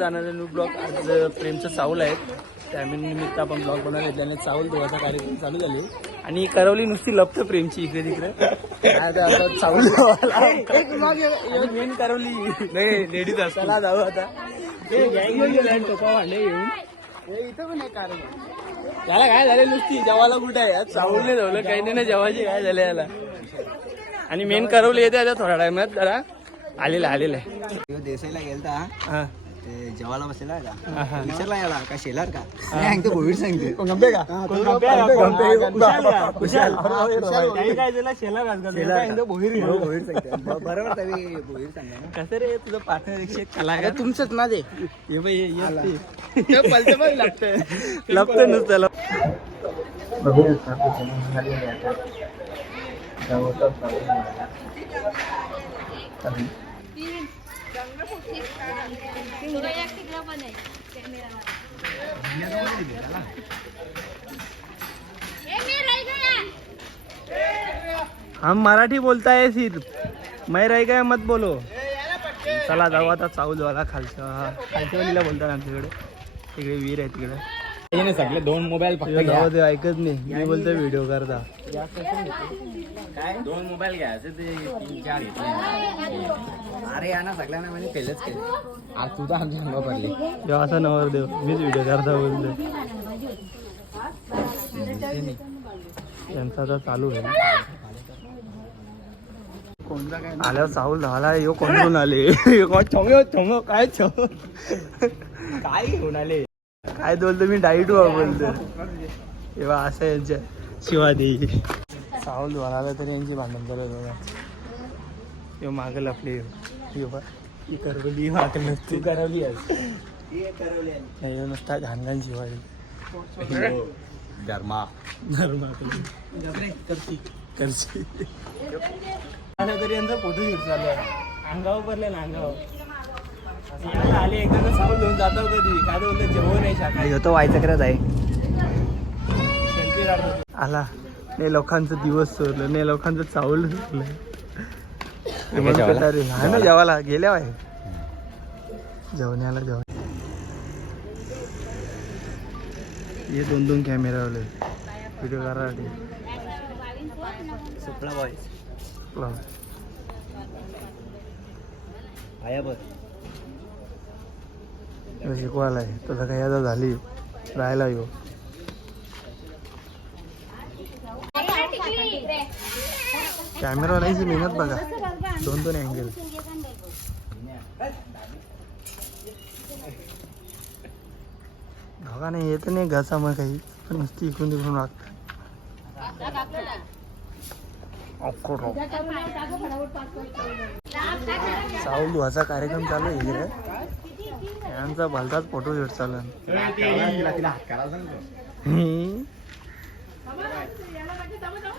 जाणारे new blog आज प्रेमचं चावल आहे त्यामुळे निमित्त आपण ब्लॉग बनवायला घेतल्याने चावल धुवाचा कार्यक्रम चालू झाले आणि करवली नुसती लपतं प्रेमची इकडे तिकडे. काय आता चावल मेन करवली. नाही लेडीज चला जाऊ आता. टोपा भांडे घेऊन. इथं पण आहे कारण त्याला काय झालं नुसती? जेवायला कुठे आहे? आज चावल नाही ठेवलं काही नाही ना जेवायची काय झालं याला? आणि मेन करवली येते आता थोड्या टाइमात जरा आलेलं आलेलं आहे. देसाईला गेलता. हा. जेवायला बसलेला का हा, हा. विचारला याला का शेलार का? नाही सांगतो. भोईर सांगते गंपे का? ब- बरोबर कसं रे तुझं पार्टनर रिक्षेत कला का तुमचंच ना ते. ये बाई ये- ये ते. पलते पण हम मराठी बोलता है सिर्फ. मैं रह गया मत बोलो. चला जाऊ आता चावल वाला खालच्या खालच्या वालीला बोलतात आमच्याकडे. तिकडे विहीर आहे तिकडे. सगळे दोन मोबाईल तुझं जाऊ दे ऐकत नाही. मी बोलतो व्हिडिओ करता. काय? दोन मोबाईल घ्यायचे ते तीन चार घेतले अरे या ना सगळ्यांना म्हणजे केलं आज तू तर आमच्या अंगा पडली. जेव्हा असा नवर देव. मीच व्हिडिओ करता बोलतो त्यांचा चालू होईल आल्यावर चावल झाला यो कोण आले छोंग छोंग काय छो? काय घेऊन आले? काय बोलतो मी? डाईट वा बोलतो तेव्हा असं यांच्या शिवा देई सावल धुवायला तरी यांची भांडण चालू बघा यो माग लपले. यो बा ही करवली माग नसते करवली नाही यो नुसता घाण घाण शिवाय धर्मा करची करची आता तरी यांचा फोटो शूट चालू आहे. अंगावर पडले ना अंगावर. आले एकदा सावल घेऊन जातो कधी काय बोलतो जेवण करत आहे. सेल्फी काढतो आला. ने लोकांचं दिवस सोडलं ने लोकांचं चावल सोडलं. जेवायला? कटारी. हा ना जेवायला. गेल्या आहे जेवण्याला जेवण हे दोन दोन कॅमेरा आले व्हिडिओ तो शिकवायला आहे. तसं काही आता झाली. राहायला येऊ. कॅमेरावाल्याची मेहनत बघा. दोन दोन अँगल धोका नाही येत नाही घासा मग काही पण नुसती इकडून तिकडून लागत साऊल धुवाचा कार्यक्रम चालू आहे इकडे. यांचा भलताच फोटो शूट चालू आहे. तिला तिला हात करायला सांग तो. हम्म. माहिती ना.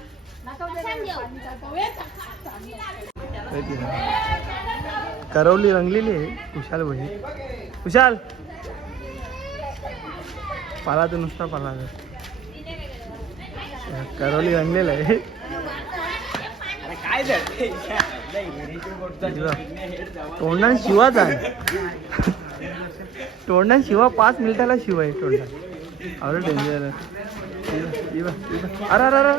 करवली रंगलेली आहे कुशाल भाई. कुशाल पाला तर नुसता पाला करवली रंगलेलं आहे. तोंडान शिवाच आहे तोंडान शिवा पाच मिनिटाला शिवाय आहे तोंडान. अरे डेंजर अरे अरे.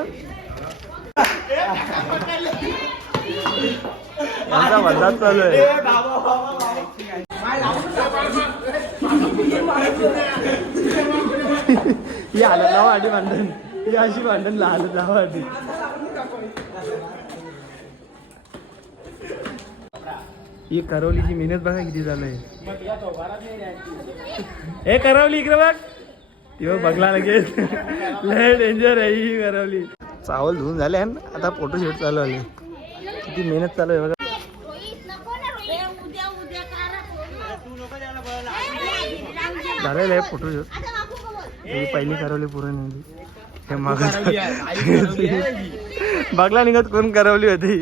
माझा यांचा चालू आहे. ही आलं लावा आधी भांडण. ही अशी भांडण लहान लावा आधी. ही करवलीची मेहनत बघा किती झालंय आहे. हे करवली इकडे बघ. ती बघला लगेच. लय डेंजर आहे ही करवली. चावल धुवून झाले ना आता फोटो शूट चालू आले किती मेहनत चालू आहे बघा. झालेलं आहे फोटो शूट ही पहिली करवली पूर्ण हे माग बघला निघत कोण करवली होती?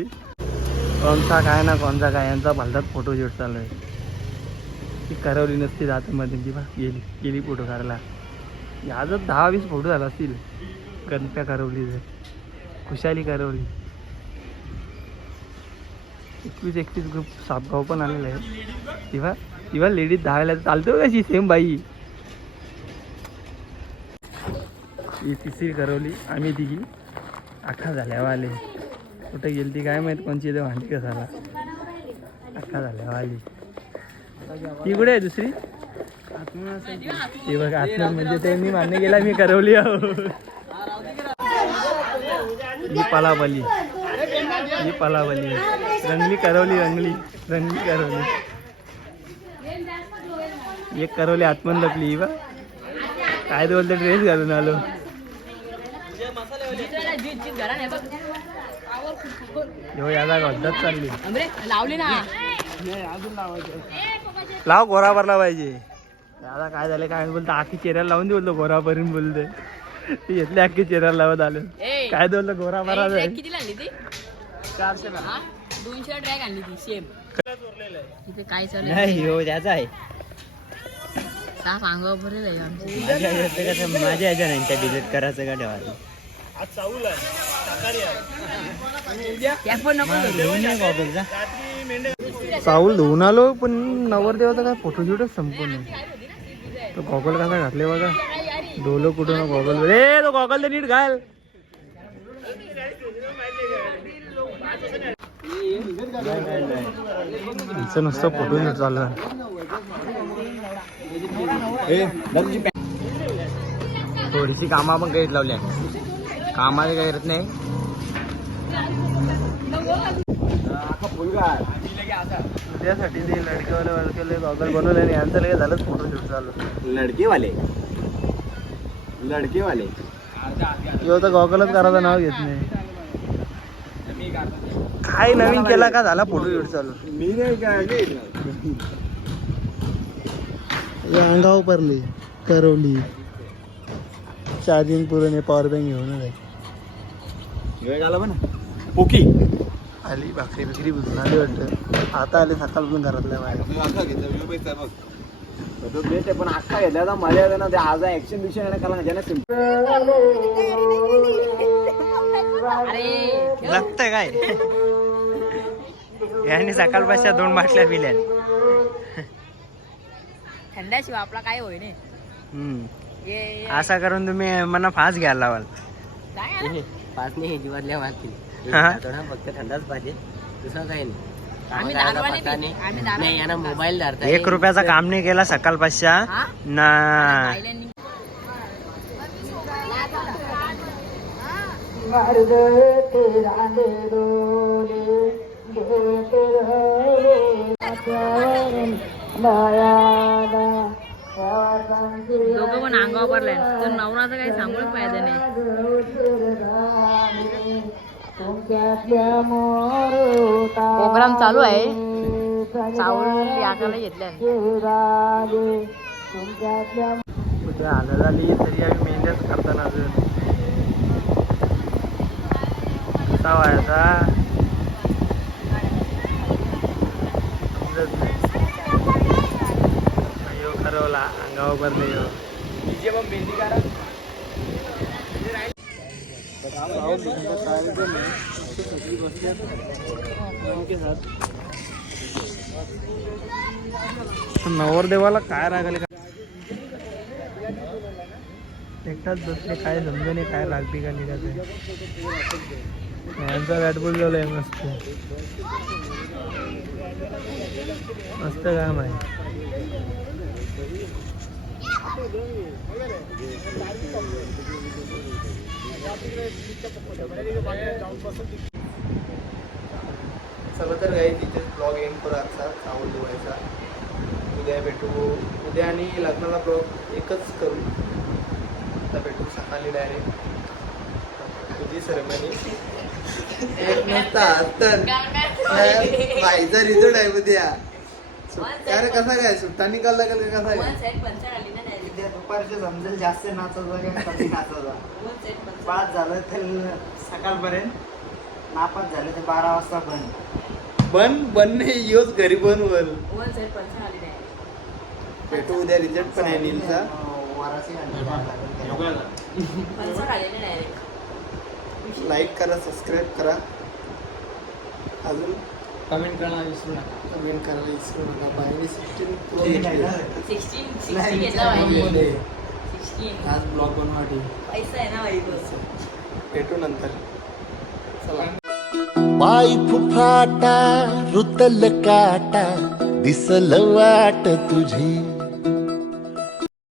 कोणता काय ना कोणता काय यांचा भलतात फोटो शूट चालू आहे. ती करवली नसती जात मध्ये ती गेली गेली फोटो काढायला. याजच दहा वीस फोटो झाला असतील. गणप्या करवली खुशाली करवली. एकवीस एकतीस ग्रुप सापगाव पण आलेला आहे तेव्हा तेव्हा लेडीज धावायला चालतो कशी सेम बाई. ही तिसरी करवली आम्ही तिघी. अख्खा झाल्या वाले कुठे गेली ती काय माहीत कोणची इथे भांडी झाला अख्खा झाल्या वाली ती कुठे आहे दुसरी? ती बघ आत्मा म्हणजे त्यांनी मान्य केला मी करवली आहो. ही पालावली ही पालावली रंगली करवली रंगली. रंगली करवली. एक करवली आत्मन लपली ही बा काय बोलतो ड्रेस घालून आलो. हो याला गद्दाच चालली. लावली ना लाव गोरा पाहिजे दादा काय झालं काय बोलतो? आखी चेहऱ्याला लावून दे बोलतो गोरापर्यंत बोलतोय. घेतली चेहऱ्याला लावत आलं. काय ते बोलतो गोरा भरा ट्रॅक कितीला आणली ती? हा? दोनशे ट्रॅक आणली ती सेम तिथे काय चालू आहे? नाही हो त्याचा आहे. साफ अंगावर भरेल आहे आमची. माझ्या नाही त्या डिलीट करायचं का ठेवायचं? पण नको धुवून आलो पण नवरदेवाचा काय फोटोशूटच संपूर्ण तो गॉगल कसा घातले बघा. डोलं कुठं गॉगल रे तो गॉगल तर नीट घाल. नुसतं फोटो चाललं. थोडीशी कामा पण काही लावल्या. कामाला काही करत नाही. त्यासाठी ते लडकेवाले वडकेवाले गॉगल बनवले आणि यांचं लगेच झालं फोटो शूट चालू. लडके वाले लडके वाले किंवा तर गॉगलच करायचं नाव घेत नाही. काय नवीन केला का झाला फोटो शूट चालू? मी नाही काय अंगाव परली करवली. चार्जिंग पुरण पॉवर बँक घेऊन वेळ आला पण पोकी आली भाकरी बिकरी बुजून आली वाटतं. आता आले सकाळपासून घरातल्या बाहेर. तो बेस्ट आहे पण अख्खा मजा येते ना ते आज ऍक्शन बिक्शन ज्याने सिंपल काय? यांनी सकाळपासून दोन बाटल्या पिल्या थंड्याशिवाय आपला काय ये. असा करून तुम्ही मला फास घ्यायला लावाल. काय? पाच नाही जीवातल्या मागतील हा? थोडा फक्त थंडाच पाहिजे. दुसरं काही नाही. नाही. यांना मोबाईल धरता एक रुपयाचा काम नाही केला सकाळपासून हा? ना. दोघं पण अंगावर पडलाय तर नवराचं काही सांगूच पाहिजे नाही. प्रोग्राम चालू आहे चावल याकाला घेतल्या उद्या आलं झाली तरी आम्ही मेहनत करताना अजून कसा व्हायचा समजत नाही. खरवला अंगावर भरले नवरदेवाला काय रागाले का एकटाच बसले काय समजणे काय लागते का निघा ते. यांचा बॅटबॉल झालाय मस्त. मस्त काम आहे. चला तर काही तिथेच ब्लॉग एंड करू आजचा चावल धुवायचा उद्या भेटू. उद्या आणि लग्नाला ब्लॉग एकच करू. आता भेटू सकाळी डायरेक्ट तुझी सेरेमनी एक नसता तर बाईचा रिझल्ट आहे उद्या. अरे कसा काय? सुट्टा निकालला का कसा आहे उद्या दुपारच्या समजेल जास्त नाचायचा का कमी नाचायचा पाच झालं तर सकाळपर्यंत नापास झालं तर बारा वाजता बंद. बंद बंद नाही योच घरी बंद वर भेटू उद्या रिझल्ट पण आहे नीलचा. लाईक करा सबस्क्राईब करा. अजून? कमेंट करायला विसरू नका. कमेंट करायला विसरू नका. बाहेर सिक्स्टीन प्रो सिक्स्टीन सिक्स्टी घेतला भाई सिक्स्टीन आज ब्लॉग बनवासाठी पैसा आहे ना भाई बस भेटू नंतर. चला. पाय फुफाटा रुतल काटा दिसल वाट तुझी.